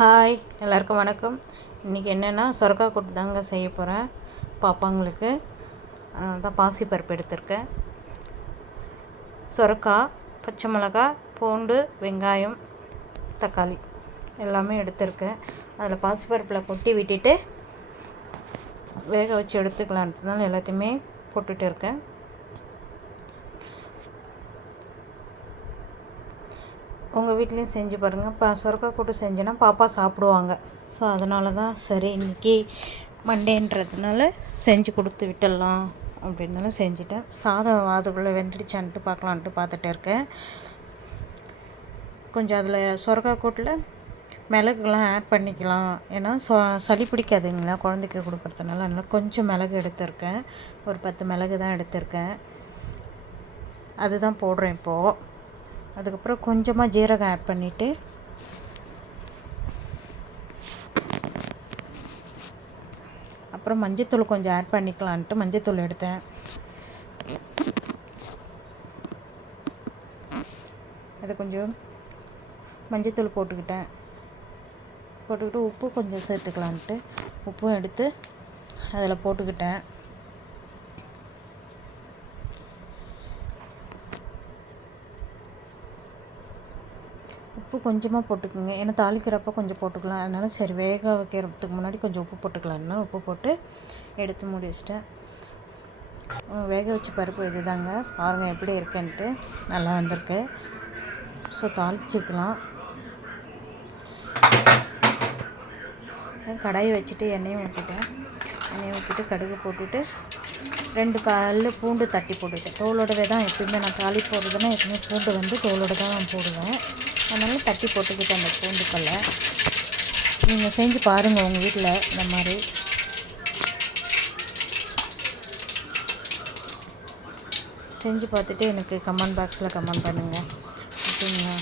Hi, எல்லாருக்கும் வணக்கம். இன்றைக்கி என்னென்னா சொரக்காய் கூட்டு தாங்க செய்ய போகிறேன் பாப்பாங்களுக்கு. தான் பாசிப்பருப்பு எடுத்திருக்கேன். சொரக்காய், பச்சை மிளகாய், பூண்டு, வெங்காயம், தக்காளி எல்லாமே எடுத்திருக்கேன். அதில் பாசிப்பருப்பில் கொட்டி விட்டுட்டு வேக வச்சு எடுத்துக்கலான்றதுனால எல்லாத்தையுமே போட்டுட்டு இருக்கேன். உங்கள் வீட்லேயும் செஞ்சு பாருங்கள். இப்போ சொரக்காய் கூட்டு செஞ்சேன்னா பாப்பா சாப்பிடுவாங்க. ஸோ அதனால தான் சரி இன்றைக்கி மண்டேன்றதுனால செஞ்சு கொடுத்து விட்டுடலாம் அப்படின்னால செஞ்சுட்டேன். சாதம் அதுக்குள்ளே வெந்துடுச்சான்ட்டு பார்க்கலான்ட்டு பார்த்துட்டு இருக்கேன். கொஞ்சம் அதில் சொரக்காய் கூட்டில் மிளகுலாம் ஆட் பண்ணிக்கலாம். ஏன்னா சளி பிடிக்காதுங்களா குழந்தைக்கு கொடுக்குறதுனால. அதனால் கொஞ்சம் மிளகு எடுத்திருக்கேன். ஒரு 10 மிளகு தான் எடுத்திருக்கேன். அதுதான் போடுறேன் இப்போது. அதுக்கப்புறம் கொஞ்சமாக ஜீரகம் ஆட் பண்ணிவிட்டு அப்புறம் மஞ்சத்தூள் கொஞ்சம் ஆட் பண்ணிக்கலான்ட்டு மஞ்சத்தூள் எடுத்தேன். அது கொஞ்சம் மஞ்சத்தூள் போட்டுக்கிட்டு உப்பு கொஞ்சம் சேர்த்துக்கலான்ட்டு உப்பும் எடுத்து அதில் போட்டுக்கிட்டேன். உப்பு கொஞ்சமாக போட்டுக்குங்க. ஏன்னா தாளிக்கிறப்ப கொஞ்சம் போட்டுக்கலாம். அதனால் சரி வேக வைக்கிறதுக்கு முன்னாடி கொஞ்சம் உப்பு போட்டுக்கலாம்னா உப்பு போட்டு எடுத்து மூடி வச்சிட்டேன். வேக வச்ச பருப்பு இது தாங்க. பாருங்கள் எப்படி இருக்குன்ட்டு. நல்லா வந்திருக்கு. ஸோ தாளிச்சிக்கலாம். கடாயை வச்சுட்டு எண்ணெயும் ஊற்றிட்டு கடுகு போட்டுட்டு 2 பல்லு பூண்டு தட்டி போட்டுவிட்டேன். தோலோடவே தான் எப்பயுமே நான் தாளி போடுறதுன்னா எப்பவுமே பூண்டு தோலோடு தான் நான் போடுவேன். அதனால் தட்டி போட்டுக்கிட்டு அந்த பூண்டுக்கல்லை நீங்கள் செஞ்சு பாருங்கள் உங்கள் வீட்டில் இந்த மாதிரி. செஞ்சு பார்த்துட்டு எனக்கு கமெண்ட் பாக்ஸில் கமெண்ட் பண்ணுங்கள். ஓகேங்களா?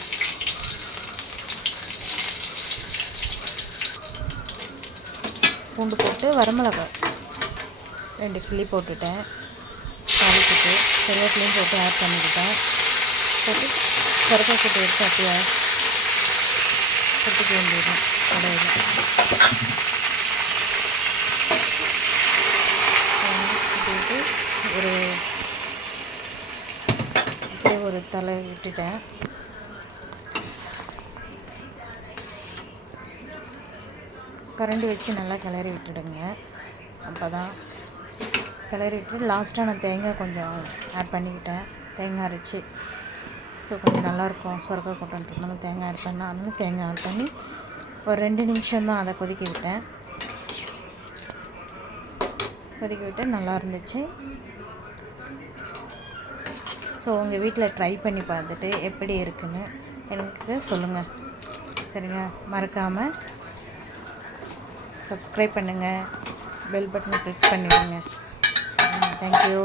பூண்டு போட்டு வரமிளகாய் 2 கிள்ளி போட்டுட்டேன். தாளிச்சிட்டு கருவேப்பிலையும் போட்டு ஆட் பண்ணிக்கிட்டேன். போட்டு சொரக்காய் கூட்டு எடுத்து அப்படியே கொட்டிக்க வேண்டியது கடையில். ஒரு தலை விட்டுட்டேன். கரண்டி வச்சு நல்லா கிளறி விட்டுடுங்க. அப்போ தான் கிளறி விட்டுட்டு லாஸ்ட்டாக நான் தேங்காய் கொஞ்சம் ஆட் பண்ணிக்கிட்டேன். தேங்காய் அரைச்சி. ஸோ கொஞ்சம் நல்லாயிருக்கும் சொரக்காய் கூட்டுன்றதுனால தேங்காய் ஆட் பண்ணால். அதனால தேங்காய் ஆட் பண்ணி ஒரு 2 நிமிஷம் தான் அதை கொதிக்க விட்டு நல்லா இருந்துச்சு. ஸோ உங்கள் வீட்டில் ட்ரை பண்ணி பார்த்துட்டு எப்படி இருக்குன்னு எனக்கு சொல்லுங்கள். சரிங்க? மறக்காமல் சப்ஸ்கிரைப் பண்ணுங்கள். பெல் பட்டனை கிளிக் பண்ணிவிடுங்க. தேங்க்யூ.